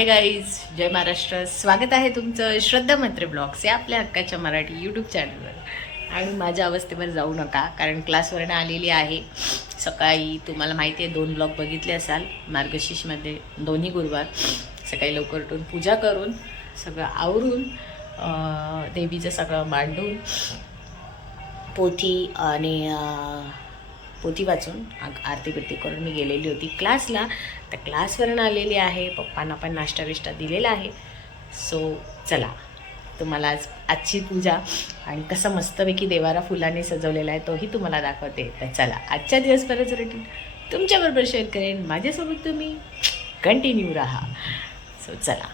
Hi guys, जय महाराष्ट्र. स्वागत आहे तुमचं श्रद्धा म्हात्रे ब्लॉग्स या आपल्या हक्काच्या मराठी यूट्यूब चॅनलवर. आणि माझ्या अवस्थेवर जाऊ नका, कारण क्लासवरनं आलेली आहे. सकाळी तुम्हाला माहिती आहे 2 ब्लॉग बघितले असाल मार्गशीर्षमध्ये, दोन्ही गुरुवार. सकाळी लवकर उठून पूजा करून सगळं आवरून देवीचं सगळं मांडून पोथी आणि पोथी वाचून आरती बिरती करून मी गेलेली होती क्लासला. तर क्लासवरून आलेली आहे. पप्पांना पण नाश्ता बिष्टा दिलेला आहे. सो चला, तुम्हाला आजची पूजा आणि कसं मस्तपैकी देवारा फुलाने सजवलेला आहे तोही तुम्हाला दाखवते. तर चला, आजच्या दिवसभराचं रुटीन तुमच्याबरोबर शेअर करेन. माझ्यासोबत तुम्ही कंटिन्यू राहा. सो चला.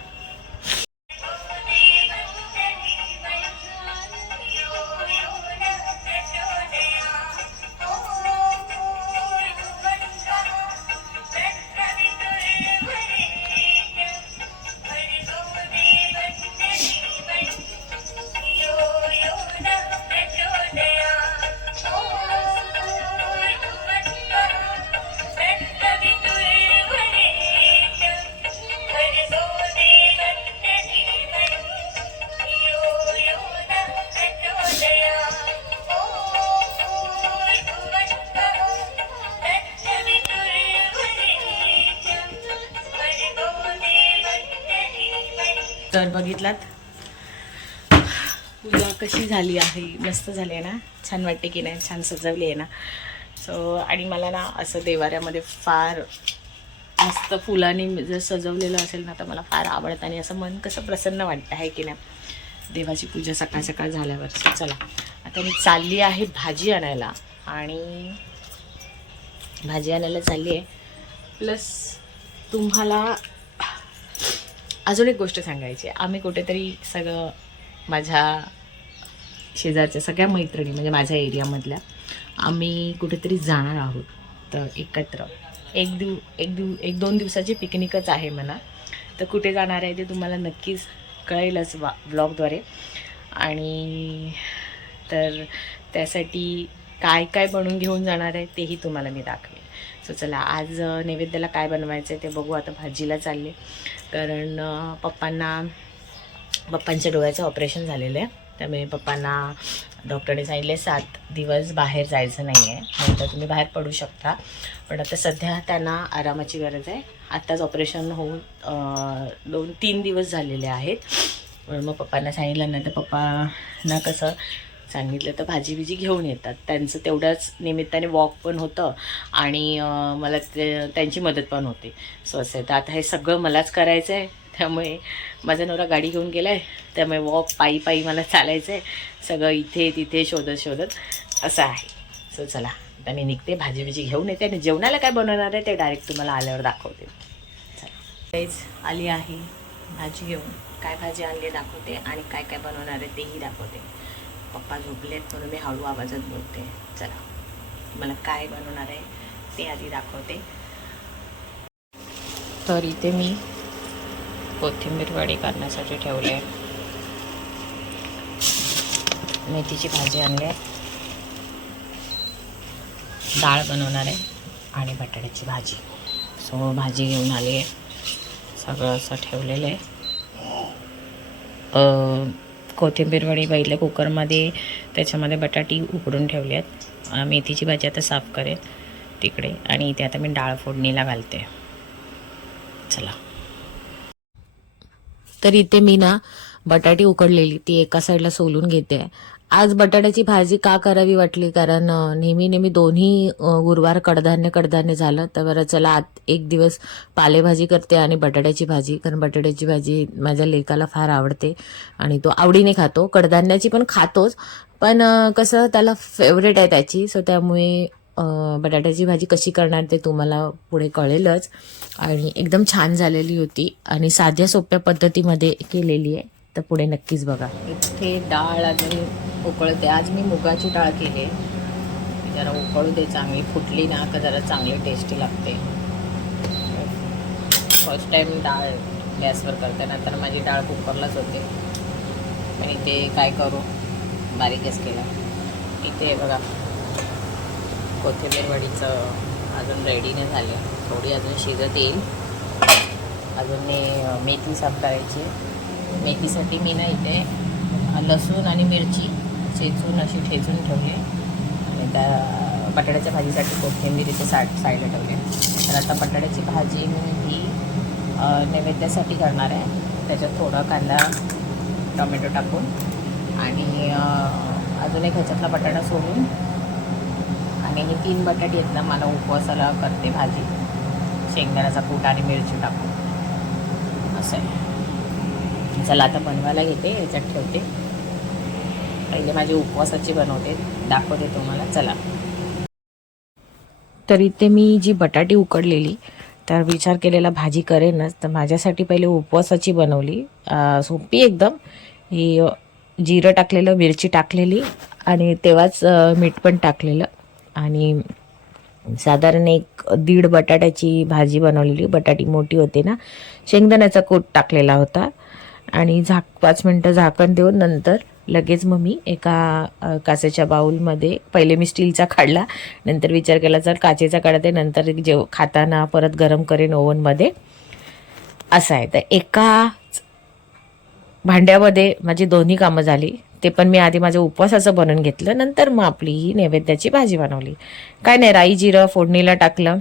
तर बघितलात पूजा कशी झाली आहे, मस्त झाली आहे ना, छान वाटते की नाही, छान सजवली आहे ना. सो आणि मला ना असं देवाऱ्यामध्ये फार मस्त फुलांनी जर सजवलेलं असेल ना तर मला फार आवडतं आणि असं मन कसं प्रसन्न वाटतं आहे की नाही, देवाची पूजा सकाळ सकाळ झाल्यावर. सो चला, आता मी चालली आहे भाजी आणायला. आणि भाजी आणायला चालली आहे. प्लस तुम्हाला अजून एक गोष्ट सांगायची. आम्ही कुठेतरी सगळं माझ्या शेजारच्या सगळ्या मैत्रिणी म्हणजे माझ्या एरियामधल्या आम्ही कुठेतरी जाणार आहोत. तर एकत्र एक दोन दिवसाची पिकनिकच आहे म्हणा. तर कुठे जाणार आहे ते तुम्हाला नक्कीच कळेलच ब्लॉगद्वारे. आणि तर त्यासाठी काय काय बनवून घेऊन जाणार आहे तेही तुम्हाला मी दाखवेन. सो चला, आज नैवेद्याला काय बनवायचं आहे ते बघू. आता भाजीला चालले, कारण पप्पांच्या डोळ्याचं ऑपरेशन झालेलं आहे. त्यामुळे पप्पांना डॉक्टरने सांगितले 7 दिवस बाहेर जायचं नाही आहे, नंतर तुम्ही बाहेर पडू शकता. पण आता सध्या त्यांना आरामाची गरज आहे. आत्ताच ऑपरेशन होऊन 2-3 दिवस झालेले आहेत. मग पप्पांना सांगितलं ना, तर पप्पांना कसं सांगितलं तर भाजी बिजी घेऊन येतात. त्यांचं तेवढ्याच निमित्ताने वॉक पण होतं आणि मला त्यांची मदत पण होते. सो असं आहे. तर आता हे सगळं मलाच करायचं आहे. त्यामुळे माझा नवरा गाडी घेऊन गेला आहे, त्यामुळे वॉक पायी मला चालायचं आहे. सगळं इथे तिथे शोधत असं आहे. सो चला, आता मी निघते, भाजी बिजी घेऊन येते आणि जेवणाला काय बनवणार आहे ते डायरेक्ट तुम्हाला आल्यावर दाखवते. चला, तेच आली आहे भाजी घेऊन. काय भाजी आणली दाखवते आणि काय काय बनवणार आहे तेही दाखवते. पप्पा झोपलेत म्हणून मी हळू आवाजात बोलते. चला, मला काय बनवणार आहे ते आधी दाखवते. तर इथे मी कोथिंबीर वडी करण्यासाठी ठेवले, मेथीची भाजी आणली, डाळ बनवणार आहे आणि बटाट्याची भाजी. सो भाजी घेऊन आली आहे, सगळं असं ठेवलेलं आहे. कोथिंबीर वडी पहिल्या कुकरमध्ये, त्याच्यामध्ये बटाटी उकडून ठेवले आहेत. मेथीची भाजी आता साफ करेन तिकडे, आणि इथे आता मी डाळ फोडणीला घालते. चला, तर इथे मी ना बटाटी उकडलेली ती एका साईडला सोलून घेते. आज बटाट्याची भाजी का करावी वाटली, कारण नेहमी दोन्ही गुरुवार कडधान्य झालं. तर बरं चला, आज एक दिवस पालेभाजी करते आणि बटाट्याची भाजी, कारण बटाट्याची भाजी माझ्या लेकाला फार आवडते आणि तो आवडीने खातो. कडधान्याची पण खातोच, पण कसं त्याला फेवरेट आहे त्याची. सो त्यामुळे बटाट्याची भाजी कशी करणार ते तुम्हाला पुढे कळेलच. आणि एकदम छान झालेली होती आणि साध्या सोप्या पद्धतीमध्ये केलेली आहे. तर पुढे नक्कीच बघा. इथे डाळ अजून उकळते. आज मी मुगाची डाळ केली आहे. जरा उकळू दे, चांगली फुटली ना का जरा चांगली टेस्टी लागते. फर्स्ट टाईम डाळ गॅसवर करते, नंतर माझी डाळ कुकरलाच होते. पण इथे काय करू, बारीकच केला. इथे बघा कोथिंबीर वडीचं अजून रेडी नाही झाले, थोडी अजून शिजत येईल. अजून मेथी साफ करायची. मेथीसाठी मी ना इथे लसूण आणि मिरची चेचून अशी ठेचून ठेवली आणि त्या बटाट्याच्या भाजीसाठी कोथिंबीर इथे साईडला ठेवली. तर आता बटाट्याची भाजी मी ही नैवेद्यासाठी करणार आहे. त्याच्यात थोडा कांदा टोमॅटो टाकून आणि अजून एक ह्याच्यातला बटाटा सोडून आणि हे 3 बटाटे आहेत ना, मला उपवासाला करते भाजी शेंगदाण्याचा कूट आणि मिरची टाकून. असं आहे. चला आता बनवायला घेते, ह्याच्यात ठेवते. पहिले माझी उपवासाची बनवते, दाखवते तुम्हाला. चला. तर इथे मी जी बटाटी उकडलेली तर विचार केलेला भाजी करेनच, तर माझ्यासाठी पहिले उपवासाची बनवली. सोपी एकदम. ही जिरं टाकलेलं, मिरची टाकलेली आणि तेव्हाच मीठ पण टाकलेलं आणि साधारण 1-1.5 बटाट्याची भाजी बनवलेली. बटाटी मोठी होते ना, शेंगदाण्याचा कूट टाकलेला होता आणि 5 मिनटं झाकण देऊन नंतर लगेच मग मी एका काचेच्या बाउलमध्ये, पहिले मी स्टीलचा काढला, नंतर विचार केला जर काचेचा काढते नंतर खाताना परत गरम करेन ओव्हनमध्ये. असं आहे. तर एका भांड्यामध्ये माझी दोन्ही कामं झाली. ते पण मी आधी माझ्या उपवासाचं बनवून घेतलं, नंतर मग आपली ही नैवेद्याची भाजी बनवली. काय नाही, राई जिरं फोडणीला टाकलं,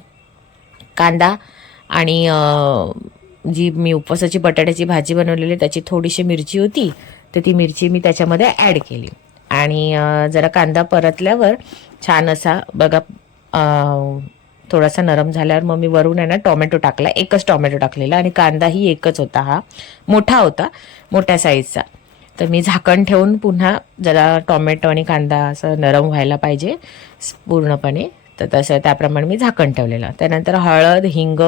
कांदा आणि जी मी उपवासाची बटाट्याची भाजी बनवलेली त्याची थोडीशी मिरची होती, तर ती मिरची मी त्याच्यामध्ये ॲड केली आणि जरा कांदा परतल्यावर छान असा बघा थोडासा नरम झाल्यावर मग मी वरून आहे ना टोमॅटो टाकला. एकच टोमॅटो टाकलेला आणि कांदाही एकच होता, हा मोठा होता, मोठ्या साईजचा. तर मी झाकण ठेवून पुन्हा जरा टोमॅटो आणि कांदा असं नरम व्हायला पाहिजे पूर्णपणे, तर तसं त्याप्रमाणे मी झाकण ठेवलेलं. त्यानंतर हळद, हिंग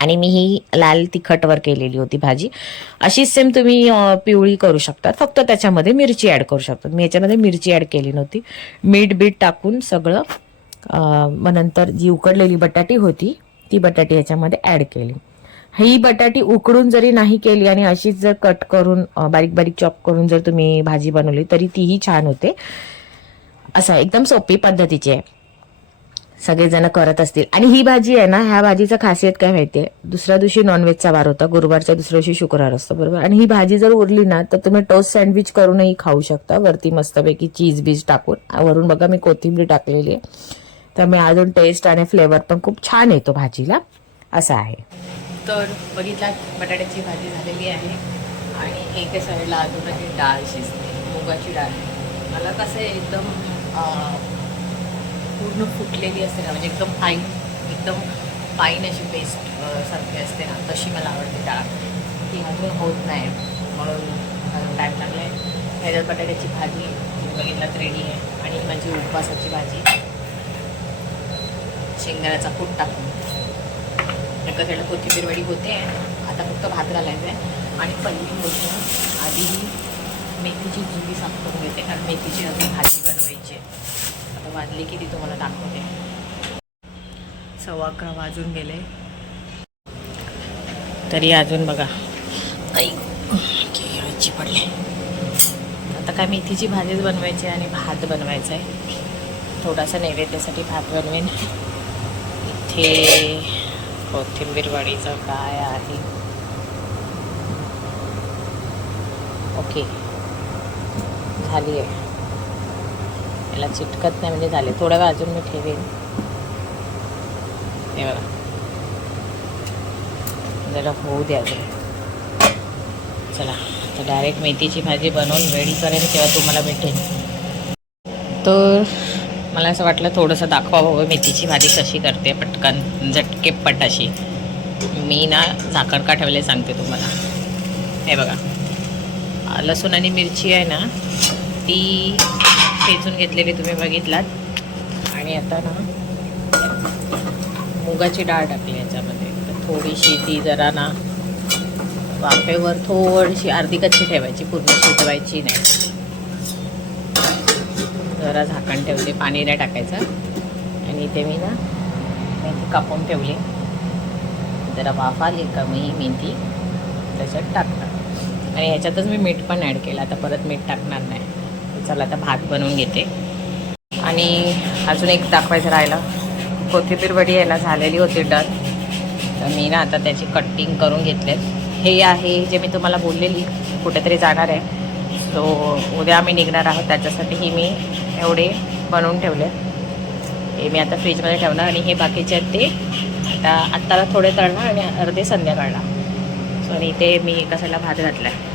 आणि मी ही लाल तिखटवर केलेली होती भाजी. अशीच सेम तुम्ही पिवळी करू शकता, फक्त त्याच्यामध्ये मिरची ॲड करू शकता. मी याच्यामध्ये मिरची ॲड केली नव्हती. मीठ बीट टाकून सगळं मग नंतर जी उकडलेली बटाटी होती ती बटाटी याच्यामध्ये ॲड केली. ही बटाटी उकडून जरी नाही केली आणि अशीच जर कट करून बारीक बारीक चॉप करून जर तुम्ही भाजी बनवली तरी तीही छान होते. असं एकदम सोपी पद्धतीची आहे, सगळेजण करत असतील. आणि ही भाजी आहे ना, ह्या भाजीचं खासियत काय माहितीये, दुसऱ्या दिवशी नॉनव्हेजचा वार होता, गुरुवारच्या दुसऱ्या दिवशी शुक्रवार असतो, बरोबर. आणि ही भाजी जर उरली ना तर तुम्ही टोस्ट सँडविच करूनही खाऊ शकता, वरती मस्तपैकी चीज बीज टाकून. वरून बघा मी कोथिंबीर टाकलेली आहे, त्यामुळे अजून टेस्ट आणि फ्लेवर पण खूप छान येतो भाजीला. असं आहे. तर बघितला, बटाट्याची भाजी झालेली आहे आणि एका साईडला अजूनही डाळ शिजते, मुगाची डाळ. मला कसं आहे एकदम पूर्ण फुटलेली असते ना, म्हणजे एकदम फाईन अशी पेस्ट सारखी असते ना, तशी मला आवडते डाळ. ती अजून होत नाही म्हणून टाईम लागला आहे. ह्याच्यात बटाट्याची भाजी बघितलात रेडी आहे आणि माझी उपवासाची भाजी शेंगदाण्याचा कूट टाकून. एका साईडला कोथिंबीर वडी होते, आता फक्त भात घालायचं आहे. आणि पहिली गोष्ट, आधी मेथीची जुडी साफ करून घेते, कारण मेथीची अजून भाजी बनवायची आहे. आता वाजली की ती तुम्हाला दाखवते. 11:15 वाजून गेले तरी अजून बघा की पडले. आता काय मेथीची भाजीच बनवायची आणि भात बनवायचा आहे. थोडासा नैवेद्यासाठी भात बनवेन. इथे कोथिंबीर वडीचं काय आहे. ओके, झाली आहे. याला चिटकत नाही म्हणजे झाले. थोडा वेळ अजून मी ठेवेन. हे बघा, जरा होऊ द्या अजून. चला, तर डायरेक्ट मेथीची भाजी बनवून रेडी करेन तेव्हा तुम्हाला भेटेन. तर मला असं वाटलं थोडंसं दाखवावं मेथीची भाजी कशी करते, पटकन झटकेपट अशी. मी ना झाकण का ठेवले सांगते तुम्हाला. हे बघा, लसूण आणि मिरची आहे ना ती ठेचून घेतलेली तुम्ही बघितलात. आणि आता ना मुगाची डाळ टाकली याच्यामध्ये. तर थोडीशी ती जरा ना वाफेवर थोडीशी अर्धी कच्ची ठेवायची, पूर्ण शिजवायची नाही. जरा झाकण ठेवले, पाणी नाही टाकायचं. आणि इथे मी ना मेथी कापून ठेवली. जरा वाफ आली का मी मेथी त्याच्यात टाकणार. आणि ह्याच्यातच मी मीठ पण ॲड केलं, आता परत मीठ टाकणार नाही. चला आता भात बनवून घेते. आणि अजून एक दाखवायचं राहिलं, कोथिंबीर वडी आहे ना झालेली होती डन. तर मी ना आता त्याची कटिंग करून घेतले. हे आहे जे मी तुम्हाला बोललेली कुठेतरी जाणार आहे, सो उद्या आम्ही निघणार आहोत. त्याच्यासाठी मी एवढे बनवून ठेवले. हे मी आता फ्रीजमध्ये ठेवणार आणि हे बाकीचे आहेत ते आत्ताला थोडे तळणार आणि अर्धे संध्याकाळला. सो आणि इथे मी कशाला भात घातला आहे.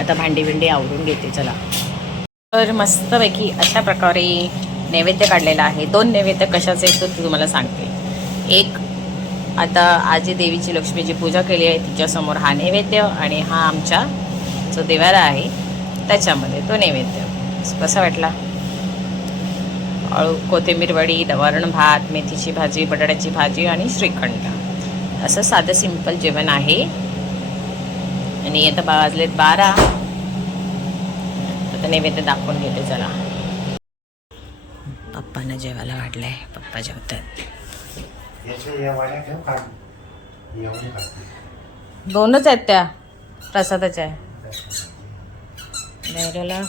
आता भांडी आवरून घेते. चला, तर मस्तपैकी अशा प्रकारे नैवेद्य काढलेला आहे. 2 नैवेद्य कशाचे आहेत ते तुम्हाला सांगते. एक, आता आजी देवीची लक्ष्मीची पूजा केली आहे तिच्यासमोर हा नैवेद्य, आणि हा आमच्या जो देवारा आहे त्याच्यामध्ये तो नैवेद्य. कसा वाटला? कोथिंबीर वडी, वरण भात, मेथीची भाजी, बटाट्याची भाजी आणि श्रीखंड, असं साधं सिंपल जेवण आहे. आणि आता वाजलेत 12. आता नैवेद्य दाखवून घेते. चला, पप्पांना जेवायला वाढलंय. पप्पा जेवतात. 2च आहेत त्या प्रसादाच्या. नैवेद्याला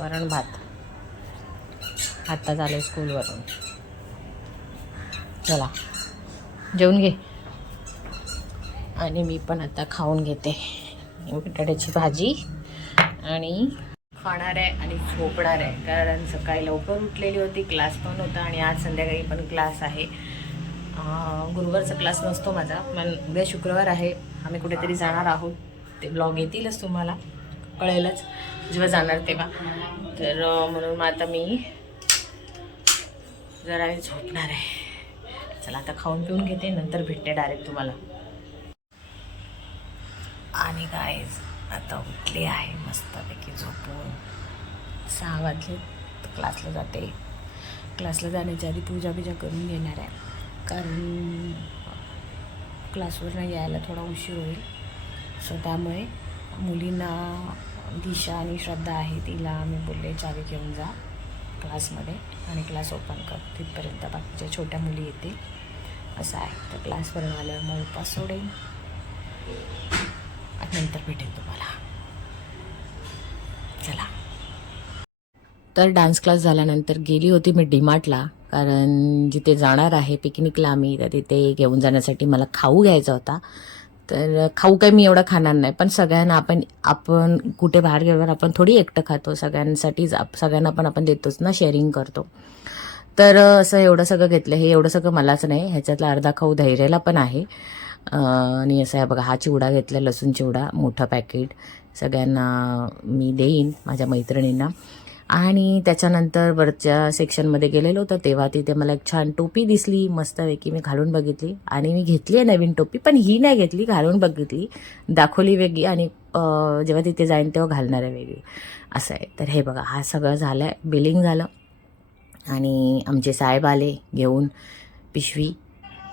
वरण भात. आत्ता झालं स्कूलवरून. चला, जेवून घे. आणि मी पण आता खाऊन घेते. बटाट्याची भाजी आणि खाणार आहे आणि झोपणार आहे, कारण सकाळी लवकर उठलेली होती. क्लास पण होता आणि आज संध्याकाळी पण क्लास आहे. गुरुवारचा क्लास नसतो माझा, पण उद्या शुक्रवार आहे. आम्ही कुठेतरी जाणार आहोत. ते ब्लॉग येतीलच, तुम्हाला कळेलच जेव्हा जाणार तेव्हा. तर म्हणून मग आता मी जरा झोपणार आहे. चला, आता खाऊन पिऊन घेते, नंतर भेटते डायरेक्ट तुम्हाला. आणि गाईज आता उठली आहे मस्तपैकी झोपून. 6 वाजले. क्लासला जाते. क्लासला जाण्याच्या आधी पूजा करून घेणार आहे, कारण क्लासवरनं यायला थोडा उशीर होईल. सो त्यामुळे मुलींना, दिशा आणि श्रद्धा आहे, तिला मी बोलले चावी घेऊन जा क्लासमध्ये आणि क्लास ओपन कर. तिथपर्यंत बाकीच्या छोट्या मुली येते असं आहे. तर क्लासवरून आल्यावर मग उपास सोडेन आणि नंतर भेटेन तुम्हाला. चला, तर डान्स क्लास झाल्यानंतर गेली होती मी डीमार्टला, कारण जिथे जाणार आहे पिकनिकला आम्ही, तर तिथे घेऊन जाण्यासाठी मला खाऊ घ्यायचा होता. तर खाऊ काही मी एवढा खाणार नाही, पण सगळ्यांना आपण कुठे बाहेर गेल्यावर आपण थोडी एकटं खातो, सगळ्यांसाठीच सगळ्यांना पण आपण देतोच ना, शेअरिंग करतो. तर असं एवढं सगळं घेतलं. हे एवढं सगळं मलाच नाही, ह्याच्यातला अर्धा खाऊ धैर्याला पण आहे. आणि असं आहे बघा, हा चिवडा घेतला, लसूण चिवडा, मोठं पॅकेट. सगळ्यांना मी देईन, माझ्या मैत्रिणींना. आणि त्याच्यानंतर वरच्या सेक्शनमध्ये गेलेलो होतं, तेव्हा तिथे मला एक छान टोपी दिसली मस्तपैकी. मी घालून बघितली आणि मी घेतली आहे नवीन टोपी, पण ही नाही घेतली, घालून बघितली, दाखवली वेगळी आणि जेव्हा तिथे जाईन तेव्हा घालणार आहे वेगळी, असं आहे. तर हे बघा, हा सगळं झालं आहे. बिलिंग झालं आणि आमचे साहेब आले घेऊन पिशवी.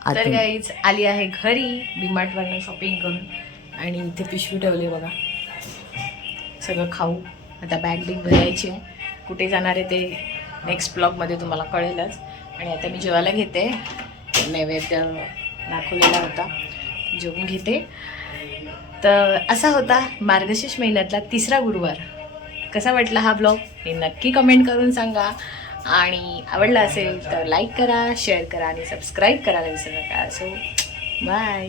तर गाईच आली आहे घरी डीमार्टवरनं शॉपिंग करून, आणि इथे पिशवी ठेवली बघा, सगळं खाऊ. आता बॅग भरायची आहे. कुठे जाणार आहे ते नेक्स्ट ब्लॉगमध्ये तुम्हाला कळेलच. आणि आता मी जेवायला घेते. नैवेद्य दाखवलेला होता, जेवून घेते. तर असा होता मार्गशीर्ष महिन्यातला 3रा गुरुवार. कसा वाटला हा ब्लॉग हे नक्की कमेंट करून सांगा. आणि आवडला असेल तर लाईक करा, शेअर करा आणि सबस्क्राईब करायला विसरू नका. So bye.